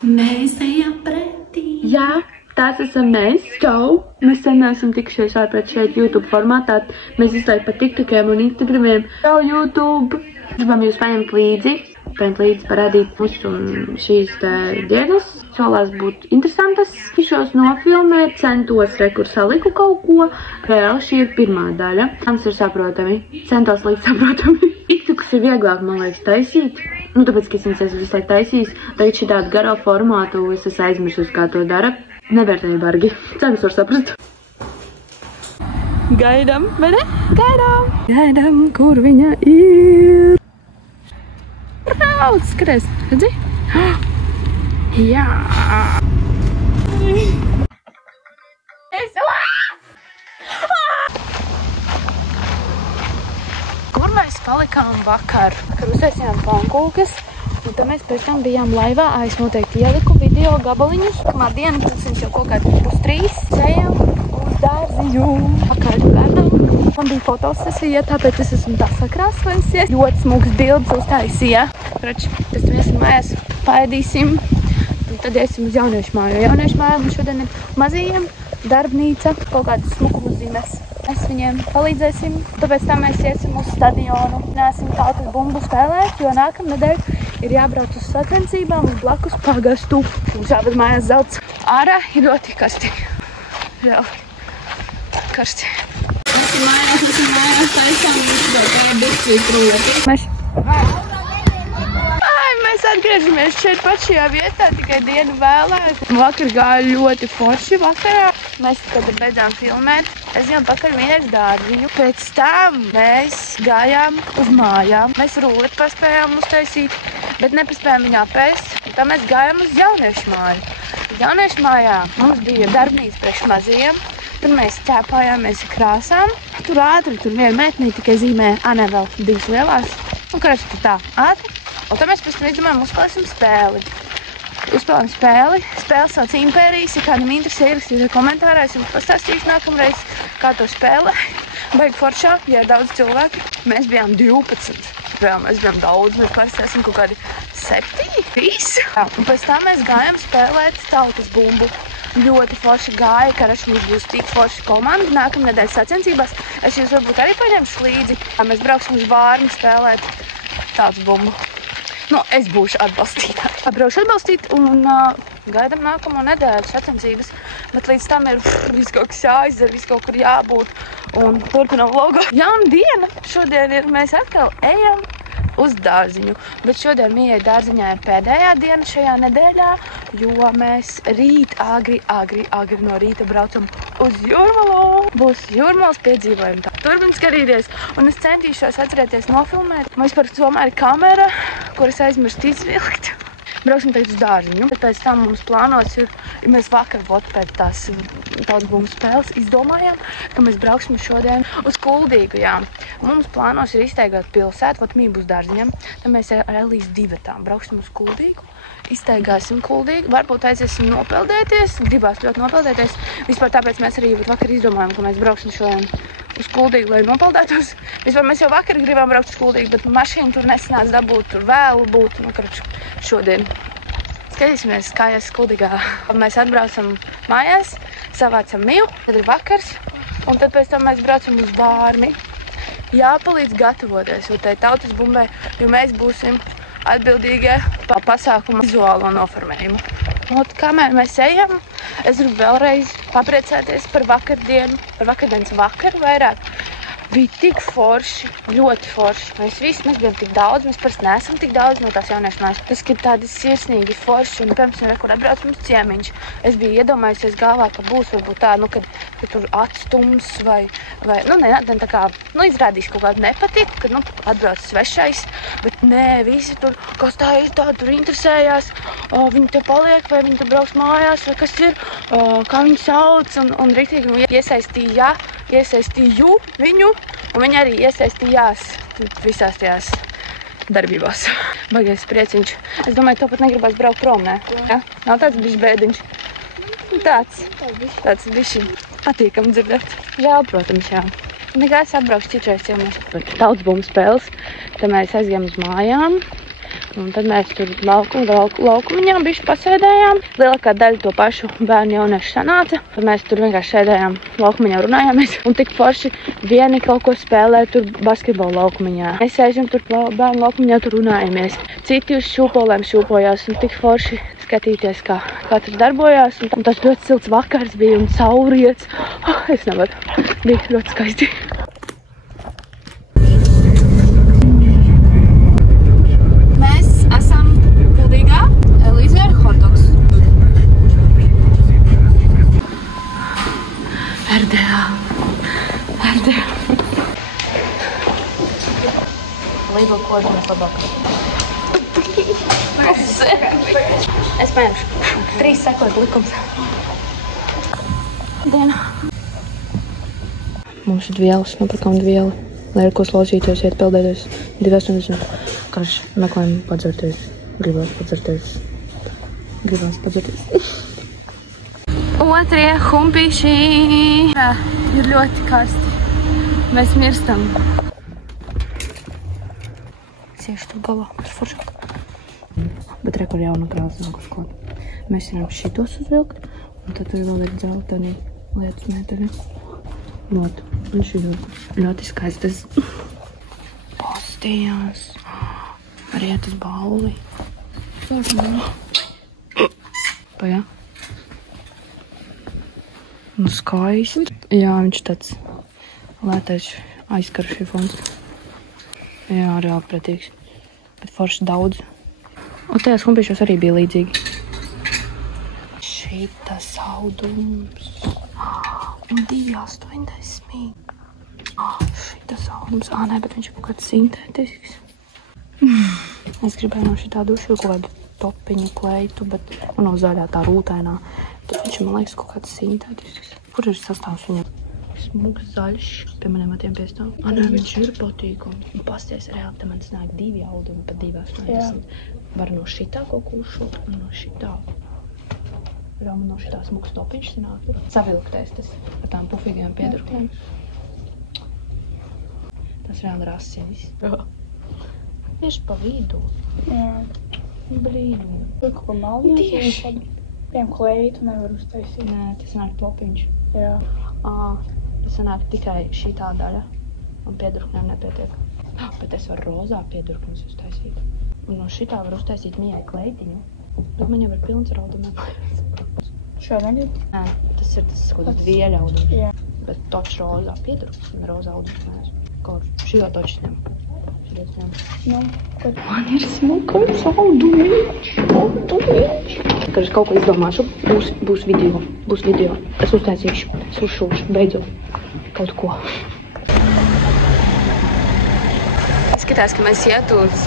Mēs ejam pretī. Jā, tās esam mēs. Čau! Mēs sen neesam tikušies ārpēc šeit YouTube formātā. Mēs izlaik pa TikTokiem un Instagramiem. Čau, YouTube! Gribam jūs paņemt līdzi, parādīt mūsu šīs dienas. Solās būt interesantas. Šos nofilmēt, centos rekurs saliku kaut ko. Vēl šī ir pirmā daļa. Mums ir saprotami. Centos likt saprotami. TikToks ir vieglāk, man liekas, taisīt. Nu, tāpēc, ka es viņas visu laiku taisījis. Tagad šī tādu garo formātu es esmu aizmirsus, kā to dara. Nevērtēju bargi. Ceru, var saprast. Gaidām, vai ne? Gaidām! Gaidām, kur viņa ir. Brauc, skaties, redzi? Jā! Kur mēs palikām vakar? Vakar uztaisījām pankūkas, un tad mēs pēc tam bijām laivā. Es noteikti ieliku video gabaliņus. Kamā diena, pulkstenis jau kaut kāds 2:30. Ejam uz dārziņu. Pakaļ bērnam. Man bija fotosesija, tāpēc es esmu tā sakrāsojusies. Ļoti smuks bildes uztaisīja. Prači, tas mēs mājās paēdīsim. Un tad iesim uz jauniešu māju. Jauniešu māju mums šodien ir mazījiem, darbnīca, kaut kādas smukumu zīmes. Mēs viņiem palīdzēsim, tāpēc tā mēs iesim uz stadionu. Neesam tautas bumbu spēlēt, jo nākamnedēļ ir jābrauc uz sacensībām uz blakus pagastu. Mums jāved mājās zelts. Ārā ir ļoti karsti. Jā, karsti. Mēs mājās taisām kā bišķīt roti. Mēs atgriežamies šeit pašajā vietā, tikai dienu vēlāk. Vakar gāja ļoti forši vakarā. Mēs tad beidzām filmēt. Es jau pakaļ mīļais dārziņu. Pēc tam mēs gājām uz mājām. Mēs ruleti paspējām uztaisīt, bet nepaspējām viņā pēst. Tā mēs gājām uz jauniešu māju. Jauniešu mājā mums bija darbnīca priekš mazajiem. Tur mēs ķēpājāmies ar krāsām. Tur ātri, tur viena meitnī tikai zīmē, vēl divas lielās. Un karāši tur tā ātri. Un tad mēs pēc tam izdomājam, uzspēlēsim spēli. Uzspēlējam spēli. Spēle sauc Impērijas. Ja kādam interesē, ierakstīt komentārā. Es jums pastāstīšu nākamreiz, kā to spēlē. Baigi foršā, ja ir daudz cilvēki. Mēs bijām 12. Mēs bijām daudz. Mēs parasti esam kaut kādi 7, 3. Un pēc tam mēs gājām spēlēt tautas bumbu. Ļoti forši gāja, karaši mums būs tik forši komanda. Nākamnedēļ sacensībās es jūs varbūt arī paņemšu līdzi. Mēs brauksim uz Vārni spēlēt tautas bumbu. Nu, es būšu atbalstītāji. Braukšu atbalstīt un gaidam nākamo nedēļu sacensības. Bet līdz tam ir viss kaut kas jāizdara, viss kaut kur jābūt. Un turpinām vlogu. Jauna diena šodien ir, mēs atkal ejam uz dārziņu. Bet šodien Mijai dārziņā ir pēdējā diena šajā nedēļā, jo mēs rīt agri no rīta braucam uz Jūrmalu. Būs Jūrmalas piedzīvojumi. Turpin skatīties, un es centīšos atcerēties nofilmēt. Mums par tomēr ir kamera, kuras aizmirst izvilkt. Brauksim tagad uz dārziņu. Pēc tam mums plānots ir, ja mēs vakar pēc tās tautas bumbu spēles izdomājām, ka mēs brauksim šodien uz Kuldīgu, jā. Mums plānos ir iztaigāt pilsētu, Mija būs dārziņam. Tad mēs ar Elijas divatām brauksim uz Kuldīgu. Iztaigāsim Kuldīgu, varbūt aiziesim nopeldēties, gribās ļoti nopeldēties. Vispār tāpēc mēs arī vakar izdomājām, ka mēs brauksim šodien uz Kuldīgu, lai nopeldētos. Vispār mēs jau vakar gribām braukt uz Kuldīgu, bet mašīna tur nesanāca dabūt, tur vēlu būt, šodien. Skatīsimies, kā ies Kuldīgā. Mēs atbraucam mājās, savācam Miju, tad ir vakars, un tad pēc tam mēs braucam uz Vārni. Jāpalīdz gatavoties, jo tai tautas bumbai, jo mēs būsim atbildīgie par pasākumu vizuālo noformējumu. Un kamēr mēs ejam, es gribu vēlreiz papriecāties par vakardienas vakaru vairāk. Bija tik forši, ļoti forši. Mēs bijām tik daudz, mēs parasti neesam tik daudz no tās jauniešu mājas. Tas ir tādi sirsnīgi forši, un pirms kur atbrauc mums ciemiņš. Es biju iedomājusies galvā, ka būs varbūt tā, kad tur atstums vai tā kā, izrādīšu kaut kādu nepatiku, kad, atbrauc svešais, bet nē, visi tur, kas tā ir tā, tur interesējās, viņi te paliek, vai viņi tur brauks mājās, vai kas ir, kā viņi sauc, un riktīgi iesaistīju viņu, un viņi arī iesaistījās visās tajās darbībās. Baigais prieciņš. Es domāju, to pat negribās braukt prom, ne? Ja? Nav tāds bišķi bēdiņš. Tāds bišķi patīkam dzirdēt. Žēl, protams, jā. Nekās atbraukšu čičais ciemos. Tautas bumbu spēles, tad mēs aizgājām uz mājām. Un tad mēs tur laukumiņā bišķi pasēdējām. Lielākā daļa to pašu bērnu jauniešu sanāca. Tad mēs tur vienkārši sēdējām laukumiņā, runājāmies. Un tik forši vieni kaut ko spēlē tur basketbolu laukumiņā. Mēs sēžam tur bērnu laukumiņā, tur runājamies. Citi uz šūpolēm šūpojās un tik forši skatīties, kā katrs darbojās. Un tas ļoti silts vakars bija un sauriets. Es nevaru. Bija ļoti skaisti. Lidl kodu mēs labāk. Es paņemšu. 3 sekot likums. Diena. Mums ir vielas, nopirkām vielu. Lai ar ko klausīties, iet peldēties. 2,80. Karš meklējam padzerties. Gribās padzerties. Otrie humpīši. Jā, ir ļoti karsti. Mēs mirstam. Sieši tur galā, tur foršāk. Bet re, kur jauna krāsa nāk uz klāt. Mēs varam šitos uzvilkt, un tad tur vēl ir dzelteni lietas meteļi. Un šī ļoti skaistas. Postījās. Arī tas bauli. Pajā. Nu skaisti. Jā, viņš tāds lētais aizkaru šifons. Jā, reāli pretīgs. Bet forši daudz. Un tajās humpīšos arī bija līdzīgi. Šitas audums. Un 2,80. Šitas audums. Nē, bet viņš ir kaut kāds sintētisks. Es gribēju no šitā dušu kaut kādu topiņu kleitu, bet no zaļā tā rūtainā. Bet viņš, man liekas, kaut kāds sintētisks. Kur ir sastāvs viņam? Smugs zaļš, pie maniem matiem piestāv. Nē, viņš ir patīkami. Un pasties reāli, te man snāk 2 audumi, pat 2,80. Var no šitā kaut ko uzšūt, un no šitā. Man no šitā smugs topiņš sanāk. Savilktais tas ar tām pufīgajām piedurklēm. Tas reāli rasinis. Tieši pa vidu. Jā. Brīdu. Tur kaut ko malniņu. Tieši. Piemēram kleitu nevar uztaisīt. Nē, tas sanāk topiņš. Jā. Tas sanāk tikai šitā daļa, un piedurkņiem nepietiek. Bet es varu rozā piedurkņus uztaisīt. Un no šitā var uztaisīt mījai kleitiņu. Bet man jau ir pilns ar audumiem. Šādā negribu? Nē, tas ir tas kaut kāds vieļa audums. Jā. Bet točs rozā piedurkņus un rozā audums mēs. Kaut šī jau točs ņem. Man ir smukums audumiņš. Kad es kaut ko izdomāšu, būs video. Es uztaisīšu, es uzšūšu, beidzot kaut ko. Skatās, ka mēs iet uz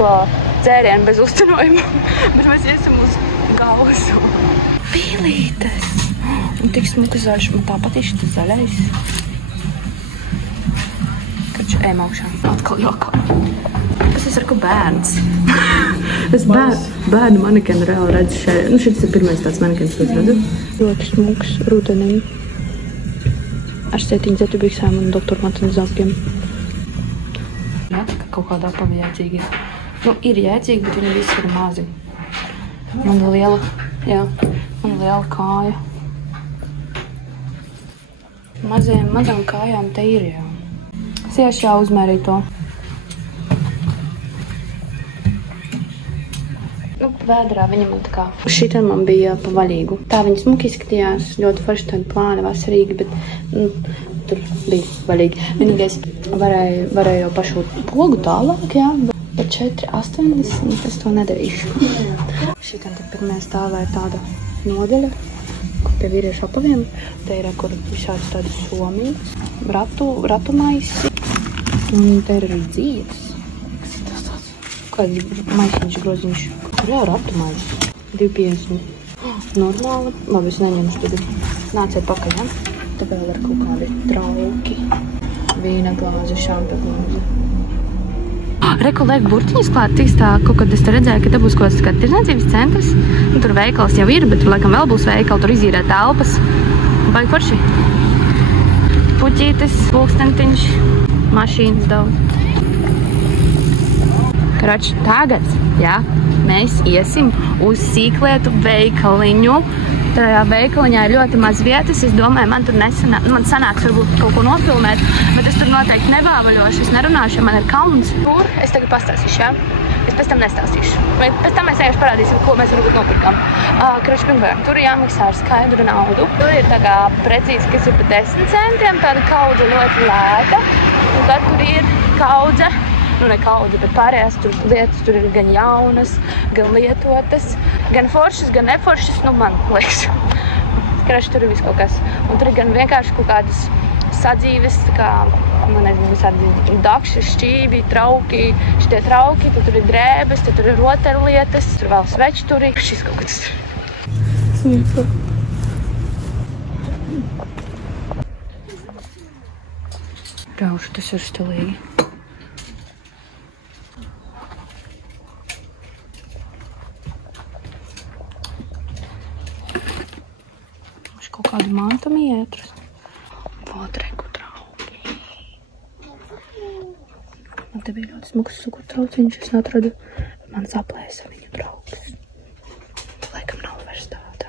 to dzērienu bez uzcenojuma, bet mēs iesim uz galvas. Pīlītes. Un tik smuka zaļš, man tā patīk šitas zaļais. Kaču ejam augšā. Atkal jokā. Es esmu bērns. Es bērnu manekenu reāli redzu šeit. Nu, šis ir pirmais tāds manekens, ko es redzu. Ļoti smuks rudenim. Ar sētiņu zetubiksām un doktoru Matana zeltkiem. Jā, kaut kādā pavi jēdzīgi. Nu, ir jēdzīgi, bet viņi visi ir mazi. Man liela kāja. Mazām kājām te ir, jā. Sieši jāuzmērīt to. Nu, vēdrā viņa man tā kā... Šitā man bija pa vaļīgu. Tā viņa smuki izskatījās, ļoti forši tādi plāni, vasarīgi, bet tur bija vaļīgi. Vienīgais varēja jau pašūt pogu tālāk, jā, bet 4,80 es to nedarīšu. Šitā tad pirmajā stāvē tāda nodeļa, kur pie vīriešu apaviem. Te ir, kur visādas tādas somītas, ratu maisi. Un te ir arī dzīves. Kāds maisiņš groziņš. Tur jau ratu maisi. 2,50. Normāli. Labi, es neņemšu tad. Nāciet pakaļ, ja? Te vēl ir kaut kādi trauki. Vīna glāze, šampagūze. Reku liek burtiņas klāt, tiks tā, kaut kad es te redzēju, ka te būs kaut kāds tirdzniecības centrs. Tur veikals jau ir, bet tur laikam vēl būs veikali, tur izīrē telpas. Baigi forši. Puķītes, pulkstentiņš, mašīnas daudz. Krač, tagad, jā, mēs iesim uz sīklietu veikaliņu. Tajā veikaliņā ir ļoti maz vietas. Es domāju, man tur sanāks varbūt kaut ko nofilmēt, bet es tur noteikti nevāvaļošu, es nerunāšu, jo man ir kauns. Tur es tagad pastāstīšu, jā? Es pēc tam nestāstīšu. Vai pēc tam mēs vienkārši parādīsim, ko mēs varbūt nopirkam. Krač, pirmkārt, tur ir jāmaksā ar skaidru naudu. Tur ir tā kā precīzi, kas ir pa 10 centiem, tāda kaudze ļoti lēta. Un tad tur ir kaudze. Nu, ne kaudze, bet pārējās tur lietas tur ir gan jaunas, gan lietotas, gan foršas, gan neforšas, nu man liekas. Krač, tur ir viss kaut kas. Un tur ir gan vienkārši kaut kādas sadzīves, tā kā, man nezinu, visādi dakši, šķīvi, trauki, šitie trauki, tad tur ir drēbes, tad tur ir rotaļlietas, tur vēl sveči tur ir. Šis kaut kas. Raušu, tas ir stilīgi. Kaut kādu mantam ietrus. Vodreku trauki. Man te bija ļoti smuks cukuru trauciņš, es atradu. Man saplēsa viņu draugs. Laikam nav vairs tāda.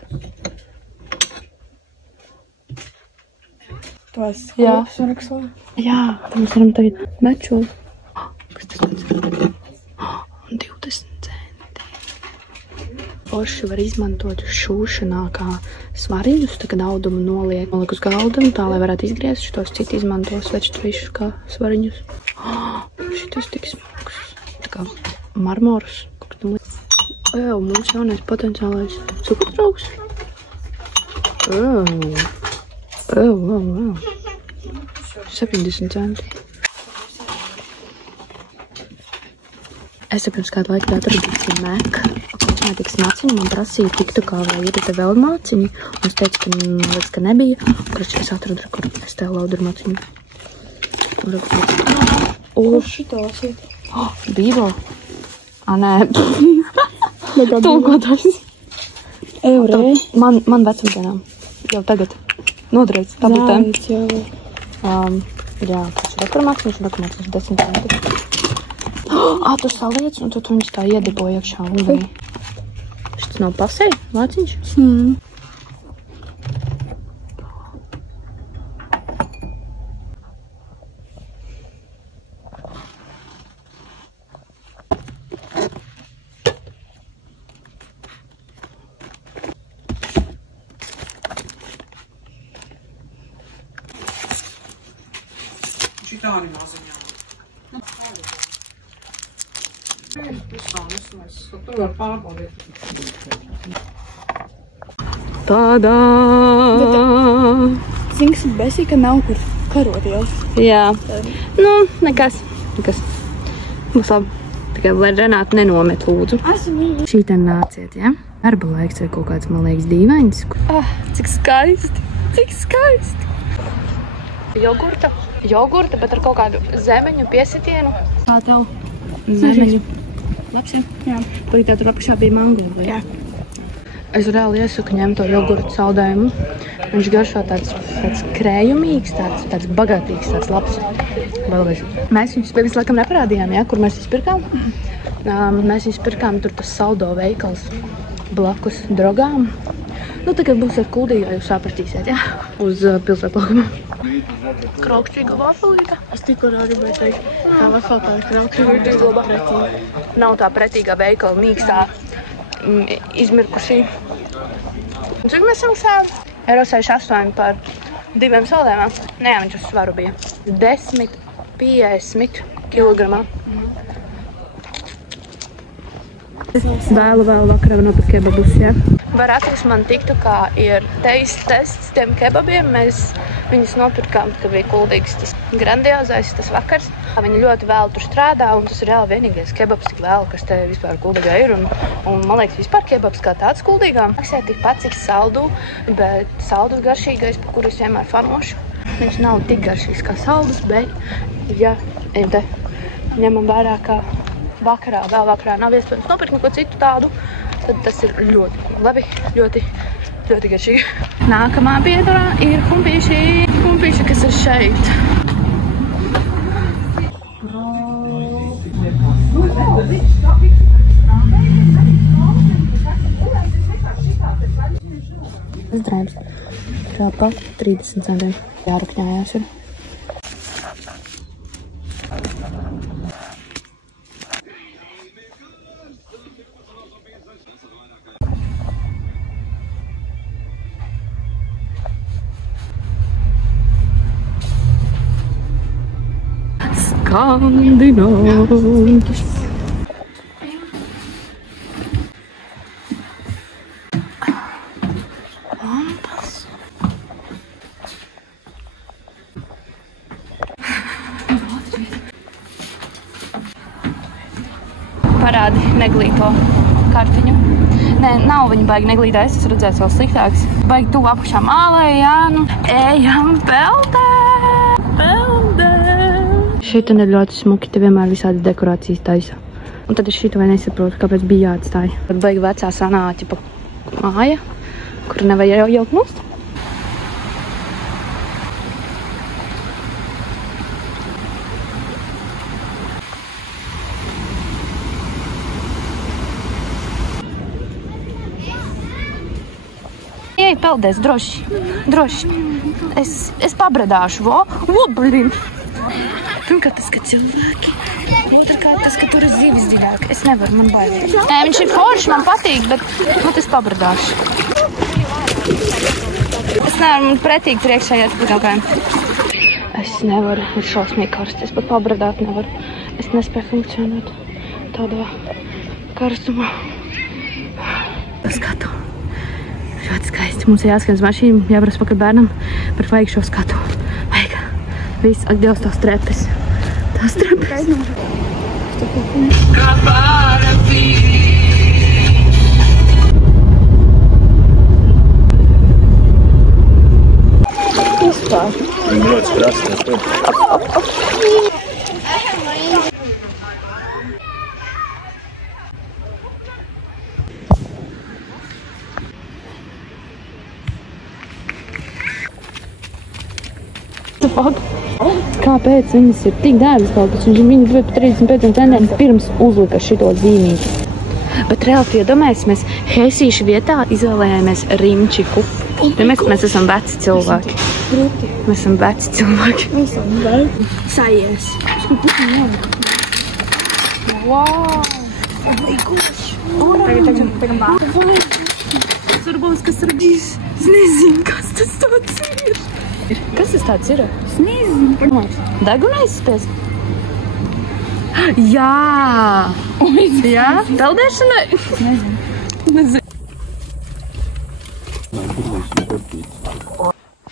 Tos kopus un rakslā? Jā, mēs varam tagad meču. Kas tas ir? 20 centi. Forši var izmantot šūšanā kā svariņus, tā kad audumu noliek uz galda, tā lai varētu izgriezt, šitos citi izmanto svečturīšus kā svariņus. Šitas tik smuks. Tā kā marmorus. Mums jaunais potenciālais cukurtrauks. 70 centi. Es pirms kādu laiku atradu Mac. Kosmētikas māciņu, man prasīja tiktu kā, vai ir te vēl māciņi. Un es teicu, ka nebija. Kurš es atradu, kur es tev lauduru māciņu. Kurš šito lasīt? Bībo. Nē. Tulkotājs. Eurē. Man vecumdienām. Jau tagad. Nodarīts tabletēm. Jā, tas ir reformācijas un reformācijas 10 centi. Tu saliec, un tad viņus tā iedibo iekšā ūdenī. Šis nav pasēja, lāciņš? Šitāni maziņā. Tur var pārbaudīt. Tādā! Zinks ir besī, ka nav kur karot jau. Jā. Nu, nekas. Mums labi. Tikai, lai Renāta nenomet, lūdzu. Šī te nāciet, ja? Darba laiks ir kaut kāds, man liekas, dīvains. Cik skaisti. Cik skaisti. Jogurta, bet ar kaut kādu zemeņu piesitienu. Kā tev? Zemeņu. Labs, ja? Jā. Pagad tev tur apakšā bija mango, vai? Jā. Es reāli iesaku ņemt to jogurtu saldējumu. Viņš garšo tāds krējumīgs, tāds bagātīgs, tāds labs. Vēlreiz. Mēs viņus pirms laikam neparādījām, ja? Kur mēs viņus pirkām? Mēs viņus pirkām tur tas saldo veikals blakus drogām. Nu, tagad būs ar Kuldīgā, jūs sapratīsiet, ja? Uz pilsētlaukuma. Kraukšķīga vafelīte. Es tikko gribēju teikt, tā vafelīte ir kraukšķīga pretīga. Nav tā pretīgā veikala, mīkstā, izmirkušī. Cik mēs samaksājām? Eiro 68 par 2 saldējumiem. Nē, viņš uz svaru bija 10,50 kilogramā. Vēlu vakarā var nopirkt kebabus, ja? Var atrast man tiktu, kā ir tests tiem kebabiem. Mēs viņus nopirkām, kad bija Kuldīgs tas grandiozais tas vakars. Viņi ļoti vēl tur strādā, un tas ir reāli vienīgais kebabs tik vēl, kas te vispār Kuldīgā ir. Un man liekas, vispār kebabs kā tāds Kuldīgā. Maksā tikpat cik saldu, bet saldus garšīgais, par kuru es vienmēr fanošu. Viņš nav tik garšīgs kā saldus, bet ja te ņemam vērā, ka vēl vakarā nav iespējams nopirkt neko citu tādu, tad tas ir ļoti labi, ļoti garšīgi. Nākamā pieturā ir kumpīši, kas ir šeit. Tas drēbs. Šā pa 30 centiem. Jārukņājās ir. Skandināvs. Parādi neglīto kartiņu. Nē, nav viņa baigi neglītājs, es redzēju vēl sliktāks. Baigi tuvu apakšā mālē, jā, nu. Ejam peldē! Peldē! Šeit ir ļoti smuki, te vienmēr visādi dekorācijas taisa. Un tad es šito vai nesaprotu, kāpēc bija jāatstāja. Tad baigi vecā sanā, ķipa, māja, kur nevajag jaukt nost. Ej, peldēs, droši, droši. Es pabradāšu, vo, blin. Pirmkārt tas, ka cilvēki, otrkārt tas, ka tur ir zivis dziļāk. Es nevaru, man baidīt. Nē, viņš ir forši, man patīk, bet es pabradāšu. Es nevaru, man pretīgi tur iekšā iet pagaukājiem. Es nevaru, ir šausmīgi karsts, es pat pabradāt nevaru. Es nespēju funkcionēt tādā karstumā. Skatu. Ļoti skaisti. Mums ir jāskan uz mašīnu, jābrauc pakaļ bērnam, par vajag šo skatu. Vajag. Viss, ak, Dievs, tās trepes. Tās trepes. Vispār. Viņi ļoti krasni, tur. Kāpēc viņas ir tik dārgas kaut kas? Viņi dod par 35 centiem pirms uzlika šito zīmīti. Bet reāli iedomājamies, Heisīšu vietā izvēlējāmies Rimčiku. Mēs esam veci cilvēki. Mēs esam veci cilvēki. Mēs esam veci. Sajies. Wow! Tagad pagam bāru. Varbūt, kas ir bijis. Es nezinu, kas tas tāds ir. Kas tas tāds ir? Es nezinu. Degunais spēs? Jā! Jā? Peldēšanai? Es nezinu. Nezinu.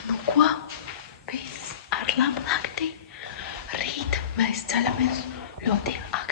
Nu ko? Viss ar labu nakti. Rīt mēs ceļamies ļoti agri.